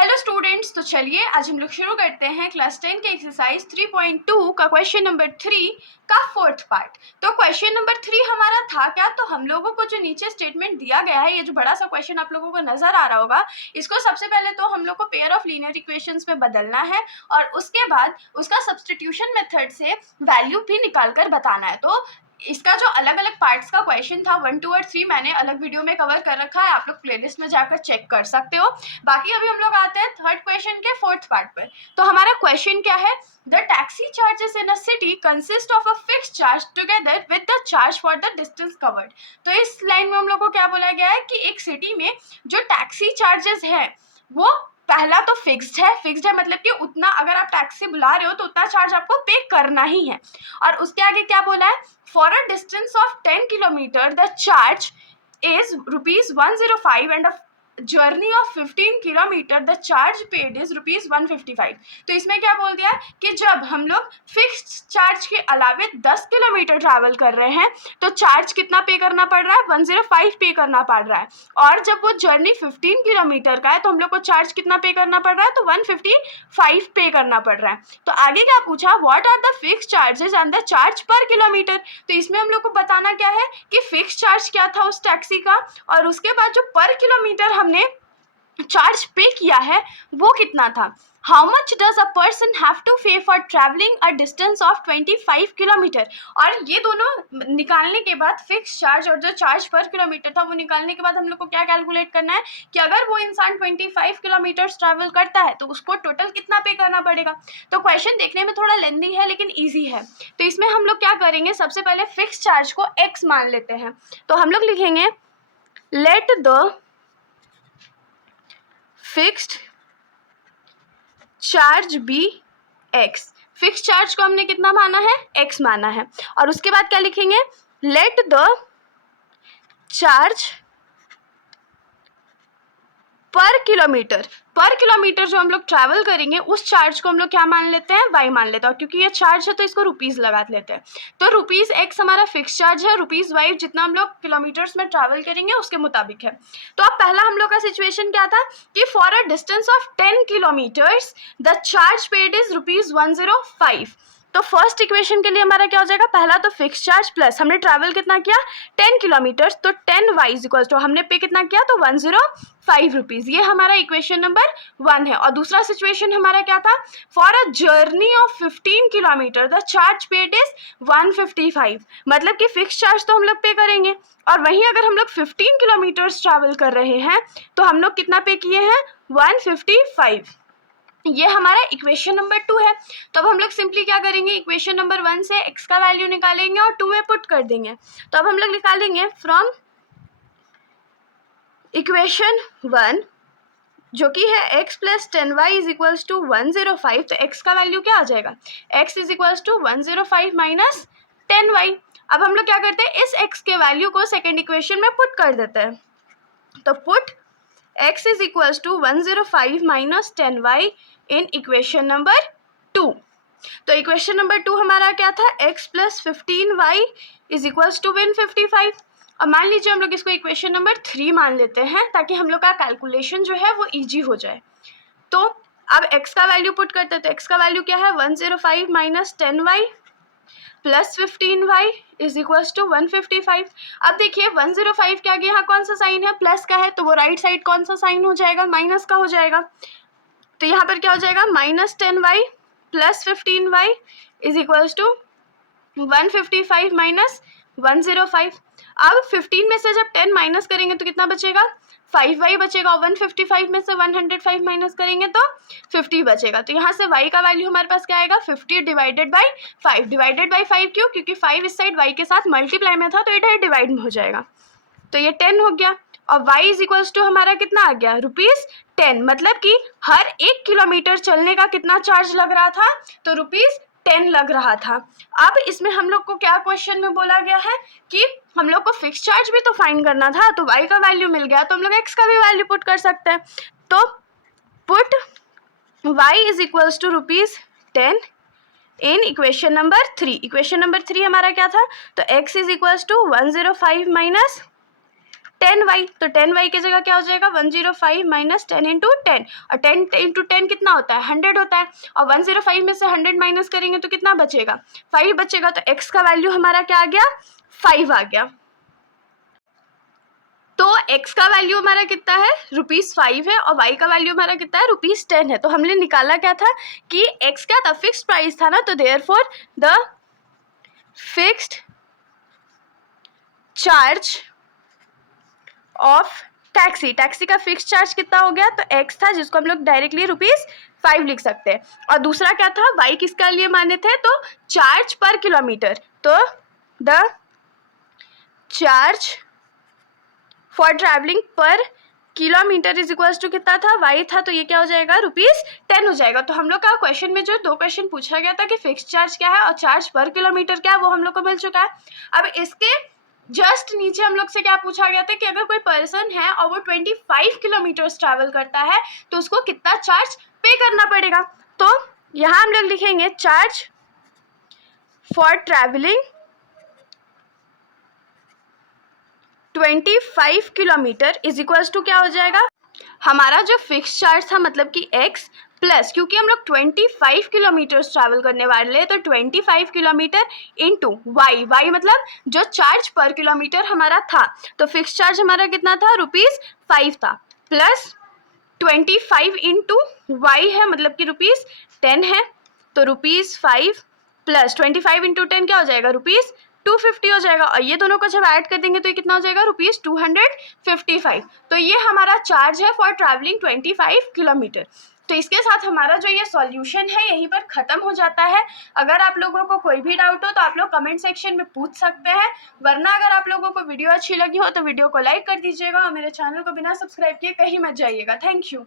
Hello students, तो चलिए आज हम लोग शुरू करते हैं क्लास 10 के एक्सरसाइज 3.2 का क्वेश्चन नंबर 3 का फोर्थ पार्ट। तो क्वेश्चन नंबर 3 हमारा था क्या, तो हम लोगों को जो नीचे स्टेटमेंट दिया गया है, ये जो बड़ा सा क्वेश्चन आप लोगों को नजर आ रहा होगा, इसको सबसे पहले तो हम लोग को पेयर ऑफ लीनियर इक्वेशंस में बदलना है और उसके बाद उसका सब्स्टिट्यूशन मेथड से वैल्यू भी निकाल कर बताना है। तो इसका जो अलग अलग पार्ट्स का क्वेश्चन था 1, 2 और 3 मैंने अलग वीडियो में कवर कर रखा है, आप लोग प्लेलिस्ट में जाकर चेक कर सकते हो। बाकी अभी हम लोग आते हैं थर्ड क्वेश्चन के फोर्थ पार्ट पर। तो हमारा क्वेश्चन क्या है, the taxi charges in a city consist of a fixed charge together with the charge for the distance covered. तो इस लाइन में हम लोग को क्या बोला गया है कि एक सिटी में जो टैक्सी चार्जेस है वो पहला तो फिक्स्ड है मतलब कि उतना अगर आप टैक्सी बुला रहे हो तो उतना चार्ज आपको पे करना ही है। और उसके आगे क्या बोला है, for a distance of 10 kilometre the charge is ₹105 and a journey of 15 kilometre the charge paid is ₹155। तो इसमें क्या बोल दिया कि जब हम लोग फिक्स्ड चार्ज के अलावे 10 किलोमीटर ट्रैवल कर रहे हैं तो चार्ज कितना पे करना पड़ रहा है, 105 पे करना पड़ रहा है। और जब वो जर्नी 15 किलोमीटर का है तो हम लोग को चार्ज कितना पे करना पड़ रहा है, तो 155 पे करना पड़ रहा है। तो आगे क्या पूछा, what are the fix charges and the charge per kilometre. तो इसमें हम लोग को बताना क्या है कि फिक्स चार्ज क्या था उस टैक्सी का, और उसके बाद जो पर किलोमीटर हमने चार्ज पे किया है वो कितना था। How much does a person have to pay for travelling a distance of 25 kilometre. और ये दोनों निकालने के बाद फिक्स चार्ज और जो चार्ज पर किलोमीटर था वो निकालने के बाद हम लोग को क्या कैलकुलेट करना है कि अगर वो इंसान 25 किलोमीटर ट्रैवल करता है तो उसको टोटल कितना पे करना पड़ेगा। तो क्वेश्चन देखने में थोड़ा लेंदी है लेकिन ईजी है। तो इसमें हम लोग क्या करेंगे, सबसे पहले फिक्स चार्ज को एक्स मान लेते हैं। तो हम लोग लिखेंगे let the fixed charge be X. Fix charge को हमने कितना माना है, एक्स माना है। और उसके बाद क्या लिखेंगे, let the charge per kilometre जो हम लोग ट्रैवल करेंगे उस चार्ज को हम लोग क्या मान लेते हैं, वाई मान लेते हैं। और क्योंकि ये चार्ज है तो इसको रुपीस लगा लेते हैं। तो ₹x हमारा फिक्स चार्ज है, ₹y जितना हम लोग किलोमीटर्स में ट्रैवल करेंगे उसके मुताबिक है। तो अब पहला हम लोग का सिचुएशन क्या था कि for a distance of 10 kilometres the charge paid is ₹105। तो फर्स्ट इक्वेशन के लिए हमारा क्या हो जाएगा, पहला तो फिक्स चार्ज प्लस हमने ट्रैवल कितना किया 10 किलोमीटर्स, तो 10y इक्वल्स टू हमने पे कितना किया तो ₹105। ये हमारा इक्वेशन नंबर 1 है। और दूसरा सिचुएशन हमारा क्या था, for a journey of 15 kilometre the charge paid is 155। मतलब कि फिक्स चार्ज तो हम लोग पे करेंगे और वहीं अगर हम लोग 15 किलोमीटर्स ट्रैवल कर रहे हैं तो हम लोग कितना पे किए हैं, 155। ये हमारा इक्वेशन नंबर 2 है। तो अब हम लोग सिंपली क्या करेंगे, इक्वेशन नंबर 1 से x का वैल्यू निकालेंगे और 2 में पुट कर देंगे। तो अब हम लोग निकालेंगे फ्रॉम इक्वेशन 1 जो कि है x plus 10y is equals to 105। तो x का वैल्यू क्या आ जाएगा, x is equals to 105 minus 10y। अब हम लोग क्या करते हैं, इस x के वैल्यू को सेकेंड इक्वेशन में पुट कर देते हैं। तो put x is equals to 105 minus 10y in equation number 2। तो इक्वेशन नंबर 2 हमारा क्या था, x plus 15y is equals to 155। और मान लीजिए हम लोग इसको इक्वेशन नंबर 3 मान लेते हैं ताकि हम लोग का कैलकुलेशन जो है वो इजी हो जाए। तो अब x का वैल्यू पुट करते हैं। तो x का वैल्यू क्या है, 105 minus 10y plus 15y is equals to 155। अब देखिए 105 के आगे यहाँ कौन सा साइन है, प्लस का है, तो वो राइट साइड कौन सा साइन हो जाएगा, माइनस का हो जाएगा। तो यहाँ पर क्या हो जाएगा, minus 10y plus 15y is equals to 155 minus 105। अब 15 में से जब 10 माइनस करेंगे तो कितना बचेगा, 5y बचेगा। 155 में से 105 माइनस करेंगे तो 50 बचेगा। तो यहाँ से y का वैल्यू हमारे पास क्या आएगा, 50 डिवाइडेड बाई 5। डिवाइडेड बाई 5 क्यों, क्योंकि 5 इस साइड y के साथ मल्टीप्लाई में था तो इधर डिवाइड में हो जाएगा। तो ये 10 हो गया। और y इज इक्वल्स टू हमारा कितना आ गया, ₹10। मतलब कि हर 1 किलोमीटर चलने का कितना चार्ज लग रहा था, तो ₹10 लग रहा था। अब इसमें हम लोग को क्या क्वेश्चन में बोला गया है कि हम लोग को फिक्स चार्ज भी तो फाइंड करना था। तो y का वैल्यू मिल गया तो हम लोग x का भी वैल्यू पुट कर सकते हैं। तो put y is equals to ₹10 in equation number 3। Equation number 3 हमारा क्या था, तो x is equals to 105 minus 10y, तो 10y की जगह क्या हो जाएगा 105 माइनस 10 इंटू 10, और 10 इंटू 10 कितना होता है 100 होता है, और 105 में से 100 माइनस करेंगे तो कितना बचेगा 5 बचेगा, तो x का वैल्यू हमारा क्या आ गया 5 आ गया। तो x का वैल्यू हमारा कितना है ₹5 है, और y का वैल्यू हमारा कितना है ₹10 है। तो हमने निकाला क्या था कि x क्या था फिक्स्ड प्राइस था ना, तो therefore the fixed charge of taxi, taxi का फिक्स चार्ज कितना हो गया, तो x था जिसको हम लोग डायरेक्टली ₹5 लिख सकते हैं। और दूसरा क्या था y किसके लिए माने थे, तो चार्ज पर किलोमीटर, तो द चार्ज फॉर ट्रैवलिंग पर किलोमीटर इज इक्वल्स टू कितना था y था, तो ये क्या हो जाएगा ₹10 हो जाएगा। तो हम लोग का क्वेश्चन में जो 2 क्वेश्चन पूछा गया था कि फिक्स चार्ज क्या है और चार्ज पर किलोमीटर क्या है, वो हम लोग को मिल चुका है। अब इसके जस्ट नीचे हम लोग से क्या पूछा गया था कि अगर कोई पर्सन है और वो 25 किलोमीटर्स ट्रैवल करता है तो उसको कितना चार्ज पे करना पड़ेगा। तो यहाँ हम लोग लिखेंगे charge for travelling 25 kilometre is equals to क्या हो जाएगा, हमारा जो फिक्स चार्ज था मतलब कि x प्लस, क्योंकि हम लोग 25 किलोमीटर ट्रैवल करने वाले हैं तो 25 किलोमीटर इंटू y मतलब जो चार्ज पर किलोमीटर हमारा था, तो फिक्स चार्ज हमारा कितना था ₹5 था, प्लस 25 इंटू y है मतलब कि ₹10 है, तो ₹5 प्लस 25 इंटू 10 क्या हो जाएगा ₹250 हो जाएगा, और ये दोनों को जब ऐड कर देंगे तो ये कितना हो जाएगा ₹255। तो ये हमारा चार्ज है फॉर ट्रैवलिंग 25 किलोमीटर। तो इसके साथ हमारा जो ये सॉल्यूशन है यहीं पर ख़त्म हो जाता है। अगर आप लोगों को कोई भी डाउट हो तो आप लोग कमेंट सेक्शन में पूछ सकते हैं, वरना अगर आप लोगों को वीडियो अच्छी लगी हो तो वीडियो को लाइक कर दीजिएगा और मेरे चैनल को बिना सब्सक्राइब किए कहीं मत जाइएगा। Thank you.